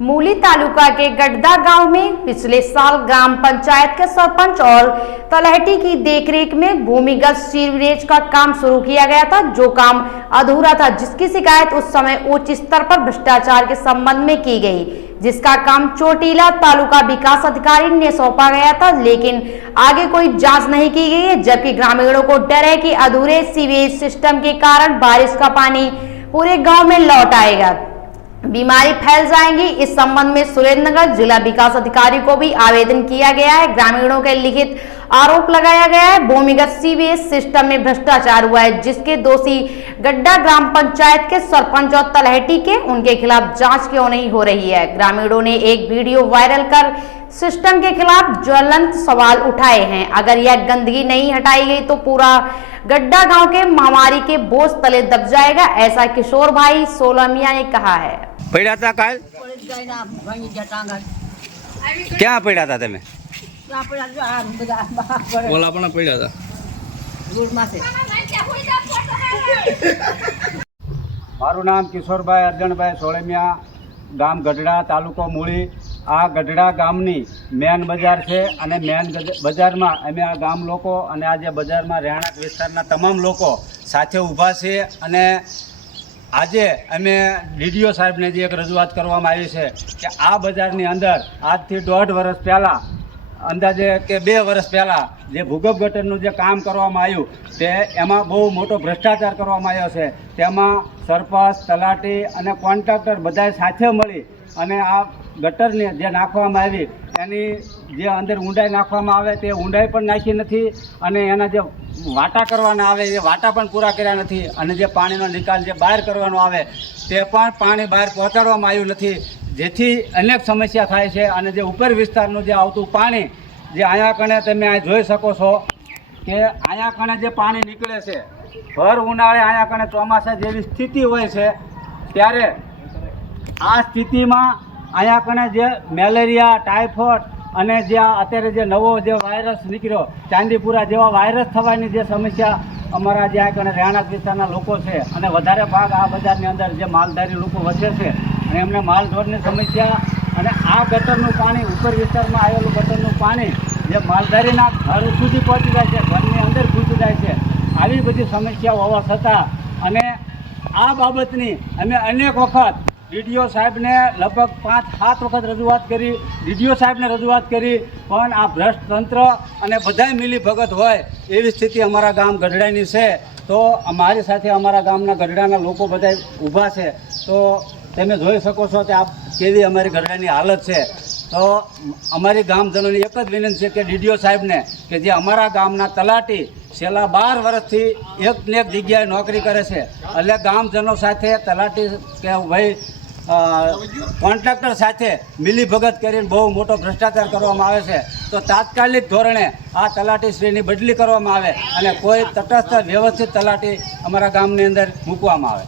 मूली तालुका के गड्ढा गांव में पिछले साल ग्राम पंचायत के सरपंच और तलहटी की देखरेख में भूमिगत सीवरेज का काम शुरू किया गया था, जो काम अधूरा था, जिसकी शिकायत उस समय उच्च स्तर पर भ्रष्टाचार के संबंध में की गई, जिसका काम चोटीला तालुका विकास अधिकारी ने सौंपा गया था, लेकिन आगे कोई जांच नहीं की गई है। जबकि ग्रामीणों को डर है कि अधूरे सीवेज सिस्टम के कारण बारिश का पानी पूरे गांव में लौट आएगा, बीमारी फैल जाएंगी। इस संबंध में सुरेंद्रनगर जिला विकास अधिकारी को भी आवेदन किया गया है। ग्रामीणों के लिखित आरोप लगाया गया है भूमिगत सीवेज सिस्टम में भ्रष्टाचार हुआ है, जिसके दोषी गड्ढा ग्राम पंचायत के सरपंच और तलहटी के, उनके खिलाफ जांच क्यों नहीं हो रही है। ग्रामीणों ने एक वीडियो वायरल कर सिस्टम के खिलाफ ज्वलंत सवाल उठाए हैं। अगर यह गंदगी नहीं हटाई गई तो पूरा गड्ढा गांव के महामारी के बोझ तले दब जाएगा, ऐसा किशोर भाई सोलमिया ने कहा है। पड़ा था काल क्या पड़ा था तमे ओला पण पड़ा था मारू नाम किशोरभाई अर्जनभाई सोलमिया, गाम गढ़ड़ा, तालुको मूली। आ गढ़ड़ा गामनी मेन बजार है अने मेन बजार में अमे आ गाम लोको अने आ जे बजार में રહેણાંક विस्तारना तमाम लोको साथे ऊभा छे अने આજે અમે ડીડીઓ સાહેબને જે એક રજૂઆત કરવામાં આવી છે કે આ બજારની અંદર આજથી 1.5 વર્ષ પહેલાં, અંદાજે કે 2 વર્ષ પહેલાં જે ભૂગર્ભ ગટરનું જે કામ કરવામાં આવ્યું તે એમાં બહુ મોટો ભ્રષ્ટાચાર કરવામાં આવ્યો છે। તેમાં સરપંચ, તલાટી અને કોન્ટ્રાક્ટર બધાએ સાથે મળી અને આ ગટરને જે નાખવામાં આવી એની જે અંદર ઊંડાઈ નાખવામાં આવે તે ઊંડાઈ પણ નાખી નથી અને એના જે વાટા કરવાના આવે એ વાટા પણ પૂરા કર્યા નથી અને જે પાણીનો નિકાલ જે બહાર કરવાનો આવે તે પણ પાણી બહાર પહોંચાડવામાં આવ્યું નથી, જેથી અનેક સમસ્યા થાય છે। અને જે ઉપર વિસ્તારનું જે આવતું પાણી જે અહીંયા કણે તમે આ જોઈ શકો છો કે અહીંયા કણે જે પાણી નીકળે છે ભર ઉનાળે અહીંયા કણે ચોમાસા જેવી સ્થિતિ હોય છે, ત્યારે આ સ્થિતિમાં અહીંયા કણે જે મેલેરિયા, टाइफॉइड અને જે અત્યારે જે નવો જે વાયરસ નીકળ્યો ચાંદીપુરા જેવા વાયરસ થવાની જે સમસ્યા અમારા જે આ કણે રહેણાંક વિસ્તારના લોકો છે અને વધારે ભાગ આ બજારની અંદર જે માલધારી લોકો વસે છે અને એમને માલઢોરની સમસ્યા અને આ ગટરનું પાણી ઉપર વિસ્તારમાં આવેલું ગટરનું પાણી જે માલધારીના ઘર સુધી પહોંચી જાય છે, ઘરની અંદર ઘૂસી જાય છે, આવી બધી સમસ્યાઓ હોવા છતાં અને આ બાબતની અમે અનેક વખત ડીડીઓ સાહેબને લગભગ 5-7 વખત રજૂઆત કરી, ડીડીઓ સાહેબને રજૂઆત કરી, પણ આ ભ્રષ્ટ તંત્ર અને બધાય મિલી ભગત હોય એવી સ્થિતિ અમારા ગામ ગઢડાની છે। તો અમારી સાથે અમારા ગામના ગઢડાના લોકો બધા ઊભા છે, તો તમે જોઈ શકો છો કે આ કેવી અમારી ગઢડાની હાલત છે। તો અમારી ગામજનોની એક જ વિનંતી છે કે ડીડીઓ સાહેબને કે જે અમારા ગામના તલાટી છેલ્લા 12 વર્ષથી એક ને એક જગ્યાએ નોકરી કરે છે, એટલે ગામજનો સાથે તલાટી કે ભાઈ કોન્ટ્રાક્ટર સાથે મિલી ભગત કરીને બહુ મોટો ભ્રષ્ટાચાર કરવામાં આવે છે, તો તાત્કાલિક ધોરણે આ તલાટીશ્રીની બદલી કરવામાં આવે અને કોઈ તટસ્થ વ્યવસ્થિત તલાટી અમારા ગામની અંદર મૂકવામાં આવે।